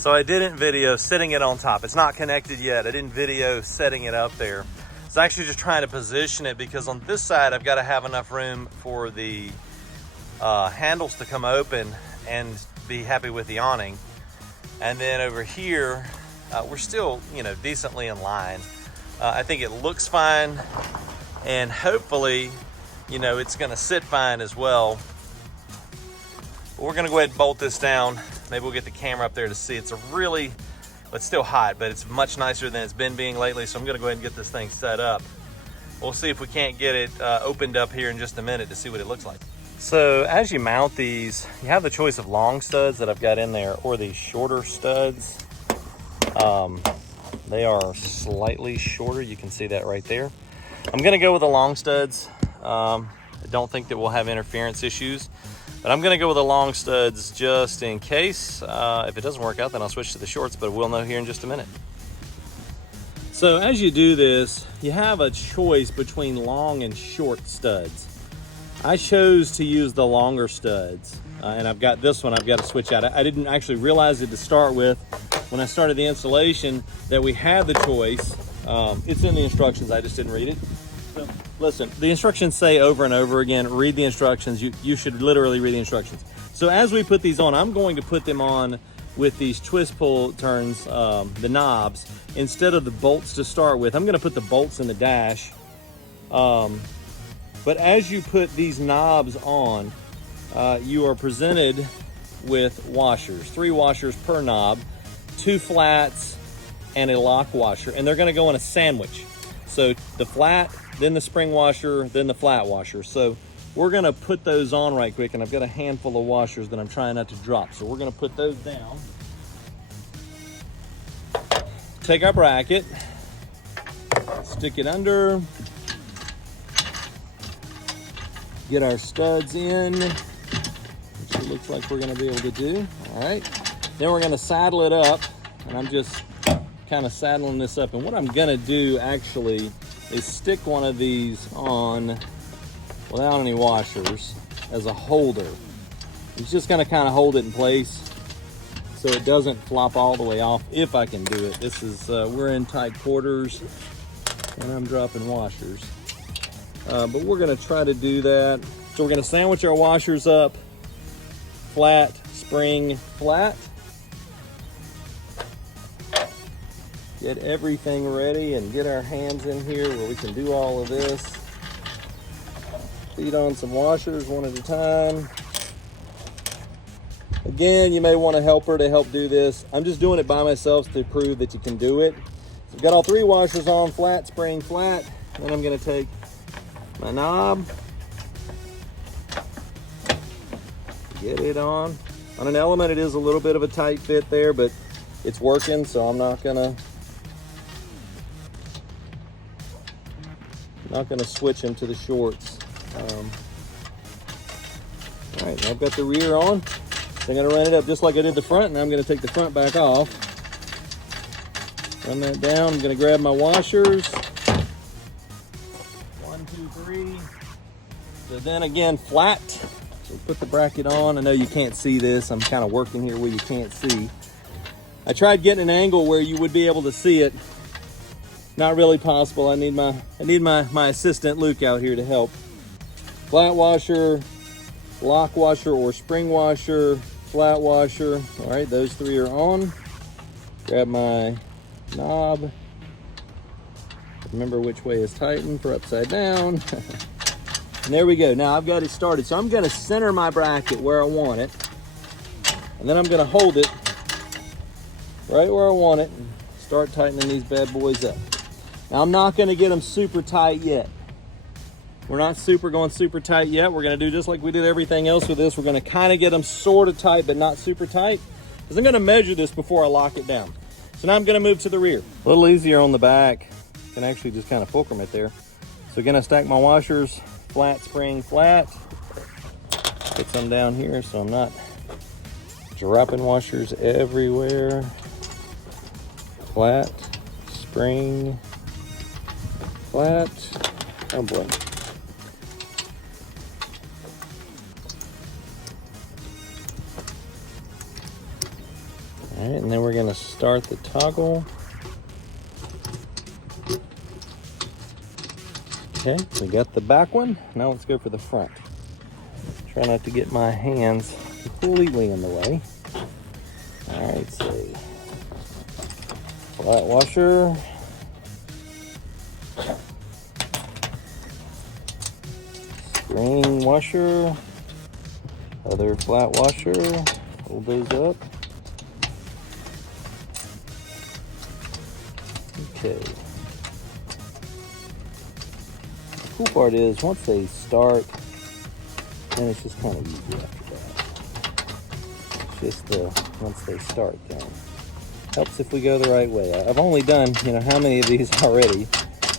So I didn't video setting it on top. It's not connected yet. I didn't video setting it up there. It's actually just trying to position it because on this side, I've got to have enough room for the handles to come open and be happy with the awning. And then over here, we're still, decently in line. I think it looks fine, and hopefully, it's gonna sit fine as well. But we're gonna go ahead and bolt this down. Maybe we'll get the camera up there to see. It's still hot, but it's much nicer than it's been being lately. So I'm gonna go ahead and get this thing set up. We'll see if we can't get it opened up here in just a minute to see what it looks like. So as you mount these, you have the choice of long studs that I've got in there or these shorter studs. They are slightly shorter. You can see that right there. I'm gonna go with the long studs. I don't think that we'll have interference issues, but I'm gonna go with the long studs just in case. If it doesn't work out, then I'll switch to the shorts, but we'll know here in just a minute. So as you do this, you have a choice between long and short studs. I chose to use the longer studs, and I've got this one I've got to switch out. I didn't actually realize it to start with when I started the installation that we had the choice. It's in the instructions, I just didn't read it. So listen, the instructions say over and over again, read the instructions. You should literally read the instructions. So as we put these on, I'm going to put them on with these twist pull turns, the knobs, instead of the bolts to start with. I'm going to put the bolts in the dash. But as you put these knobs on, you are presented with washers, 3 washers per knob, 2 flats, and a lock washer. And they're gonna go in a sandwich. So the flat, then the spring washer, then the flat washer. So we're gonna put those on right quick, and I've got a handful of washers that I'm trying not to drop. So we're gonna put those down. Take our bracket, stick it under, get our studs in, which it looks like we're gonna be able to do. All right, then we're gonna saddle it up, and I'm just kind of saddling this up. And what I'm gonna do actually is stick one of these on without any washers as a holder. It's just gonna kind of hold it in place so it doesn't flop all the way off, if I can do it. This is, we're in tight quarters, and I'm dropping washers. But we're gonna try to do that. So we're gonna sandwich our washers up, flat, spring, flat. Get everything ready and get our hands in here where we can do all of this. Feed on some washers one at a time. Again, you may want a helper to help do this. I'm just doing it by myself to prove that you can do it. So I've got all 3 washers on, flat, spring, flat. Then I'm gonna take my knob, get it on. On an Element, it is a little bit of a tight fit there, but it's working, so I'm not gonna switch them to the shorts. All right, I've got the rear on. So I'm gonna run it up just like I did the front, and I'm gonna take the front back off. Run that down. I'm gonna grab my washers. 1, 2, 3. So then again, flat. So put the bracket on. I know you can't see this. I'm kind of working here where you can't see. I tried getting an angle where you would be able to see it. Not really possible. I need my assistant Luke out here to help. Flat washer, lock washer or spring washer, flat washer. All right, those 3 are on. Grab my knob. Remember which way is tightened for upside down. And there we go. Now I've got it started. So I'm going to center my bracket where I want it. And then I'm going to hold it right where I want it and start tightening these bad boys up. Now I'm not going to get them super tight yet. We're not going super tight yet. We're going to do just like we did everything else with this. We're going to kind of get them sort of tight, but not super tight. Because I'm going to measure this before I lock it down. So now I'm going to move to the rear. A little easier on the back. Can actually just kind of fulcrum it there. So again, I stack my washers, flat, spring, flat. Put some down here so I'm not dropping washers everywhere. Flat, spring, flat. Oh boy. All All right, and then we're gonna start the toggle. Okay, we got the back one. Now let's go for the front. Try not to get my hands completely in the way. All right, so flat washer. Screen washer. Other flat washer. Hold those up. Okay. The cool part is once they start, then it's just kind of easy after that. It's just once they start, then helps if we go the right way. I've only done, how many of these already,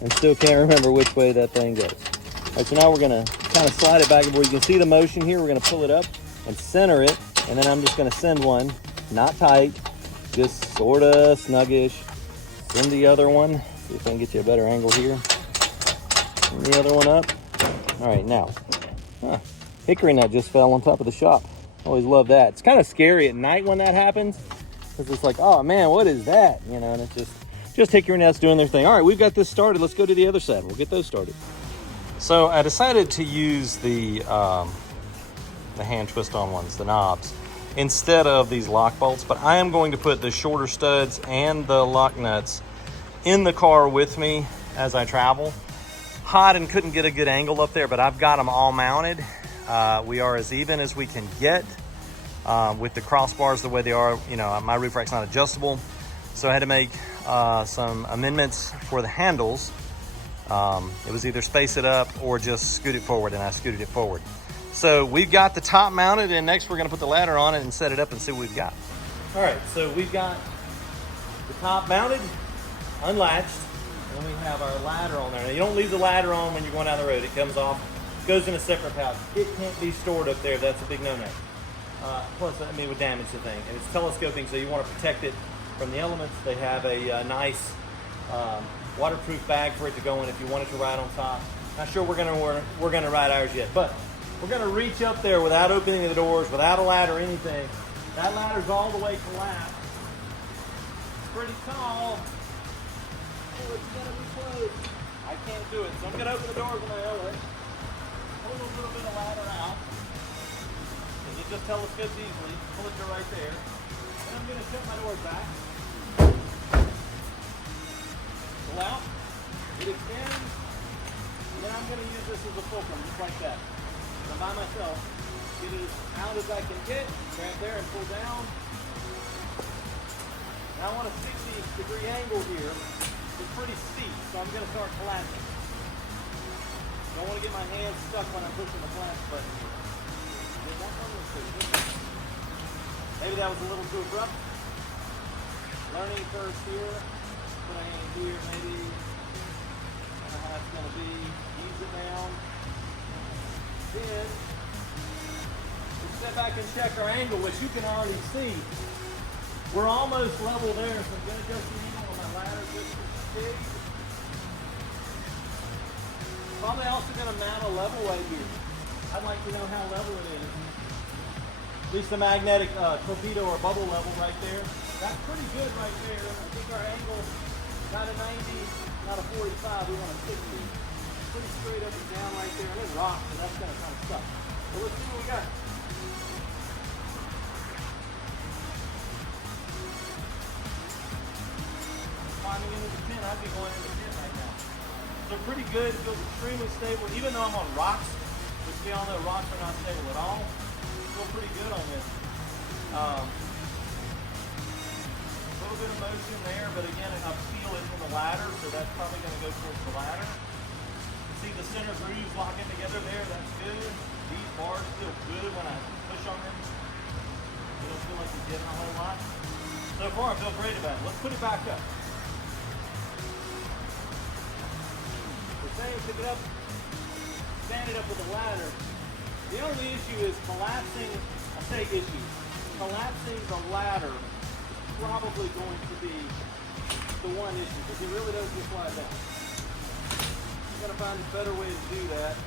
and still can't remember which way that thing goes. All right, so now we're gonna kind of slide it back and forth. You can see the motion here. We're gonna pull it up and center it, and then I'm just gonna send one, not tight, just sort of snuggish. Send the other one. See if I can get you a better angle here. Send the other one up. All right, now, hickory nut just fell on top of the shop. Always love that. It's kind of scary at night when that happens, because it's like, oh man, what is that? And it's just hickory nuts doing their thing. All right, we've got this started. Let's go to the other side. We'll get those started. So I decided to use the hand twist on ones, the knobs, instead of these lock bolts, but I am going to put the shorter studs and the lock nuts in the car with me as I travel. Hot and couldn't get a good angle up there, but I've got them all mounted. We are as even as we can get with the crossbars the way they are. My roof rack's not adjustable, so I had to make some amendments for the handles. It was either space it up or just scoot it forward, and I scooted it forward. So we've got the top mounted, and next we're gonna put the ladder on it and set it up and see what we've got. All right, so we've got the top mounted, unlatched, and we have our ladder on there. Now you don't leave the ladder on when you're going down the road. It comes off, goes in a separate pouch. It can't be stored up there. That's a big no-no. Plus, it would damage the thing. And it's telescoping, so you want to protect it from the elements. They have a nice waterproof bag for it to go in if you want it to ride on top. Not sure we're gonna ride ours yet, but we're gonna reach up there without opening the doors, without a ladder or anything. That ladder's all the way collapsed. It's pretty tall. Oh, it's gonna be close. I can't do it, so I'm gonna open the doors when I own it. Pull a little bit of ladder out. And it just telescopes easily. Pull it to right there. And I'm gonna shut my doors back. Pull out. It extends. And then I'm gonna use this as a fulcrum, just like that. I'm by myself. Get it as out as I can get. Grab there and pull down. Now I want a 60-degree angle here. It's pretty steep, so I'm going to start collapsing. Don't want to get my hands stuck when I'm pushing the collapse button here. Maybe that was a little too abrupt. Learning first here. Put a hand here, maybe. I don't know how it's going to be. Ease it down. Then we step back and check our angle, which you can already see. We're almost level there, so I'm going to adjust the angle on my ladder just a shade. Probably also going to mount a level weight here. I'd like to know how level it is. At least the magnetic torpedo or bubble level right there. That's pretty good right there. I think our angle, not a 90, not a 45, we want a 60. Pretty straight up and down right there. There's rocks, so that's going to kind of suck. So let's see what we got. Climbing into the pin, I'd be going into the pin right now. So pretty good, it feels extremely stable. Even though I'm on rocks, which we all know rocks are not stable at all, I feel pretty good on this. A little bit of motion there, but again, I feel it in the ladder, so that's probably going to go towards the ladder. See the center grooves locking together there, that's good. These bars feel good when I push on them. You don't feel like you're getting a whole lot. So far I feel great about it. Let's put it back up. The same, pick it up, stand it up with a ladder. The only issue is collapsing, I say issue, collapsing the ladder is probably going to be the one issue, because it really does just slide down. I'm going to find a better way to do that.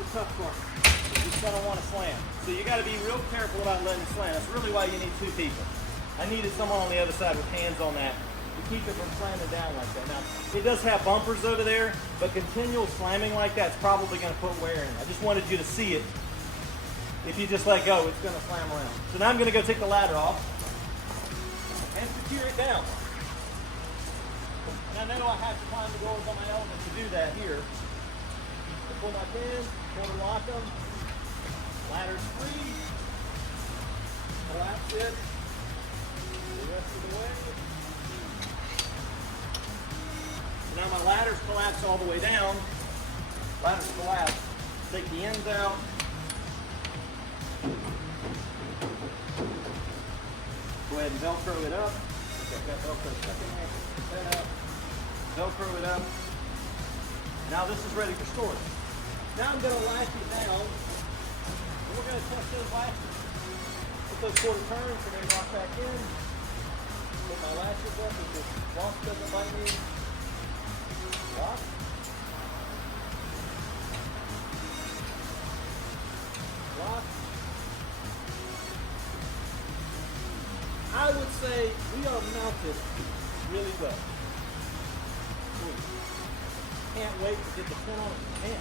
the tough part. It's just gonna want to slam. So you got to be real careful about letting it slam. That's really why you need two people. I needed someone on the other side with hands on that to keep it from slamming down like that. Now, it does have bumpers over there, but continual slamming like that's probably going to put wear in. I just wanted you to see it. If you just let go, it's going to slam around. So now I'm going to go take the ladder off and secure it down. And I know I have to climb the doors on my Element to do that here. So pull my pins, quarter lock them, ladder's free, collapse it the rest of the way. So now my ladder's collapsed all the way down. Ladder's collapsed. Take the ends out. Go ahead and Velcro it up. Okay, I've got Velcro stuck in there. Put that out. Velcro it up. Now this is ready for storage. Now I'm going to latch it down. And we're going to test those latches. Put those quarter turns and then lock back in. Put my latches up if the boss doesn't bite me. Lock. Lock. I would say we are mounted really well. Can't wait to get the pin on it. Man.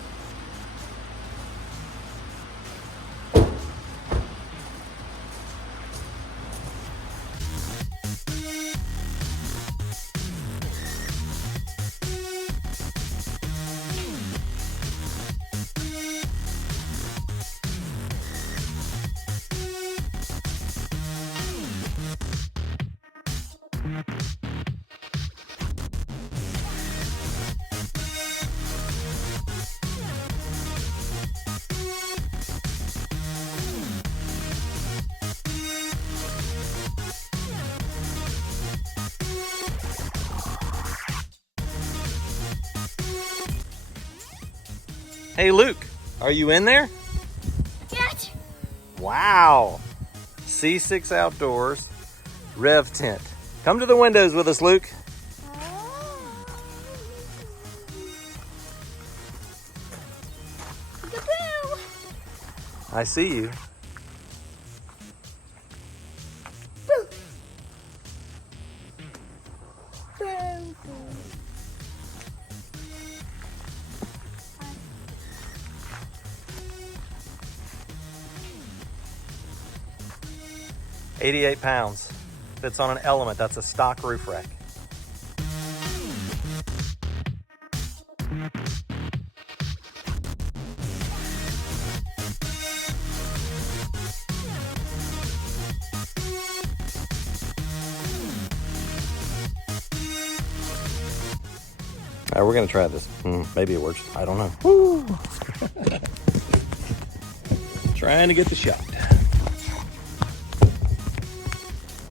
Hey Luke, are you in there? Yes. Wow. C6 Outdoors RevTent. Come to the windows with us, Luke. I see you. $88 pounds. Fits on an Element. That's a stock roof rack. All right, we're gonna try this. Maybe it works. I don't know. Woo. Trying to get the shot.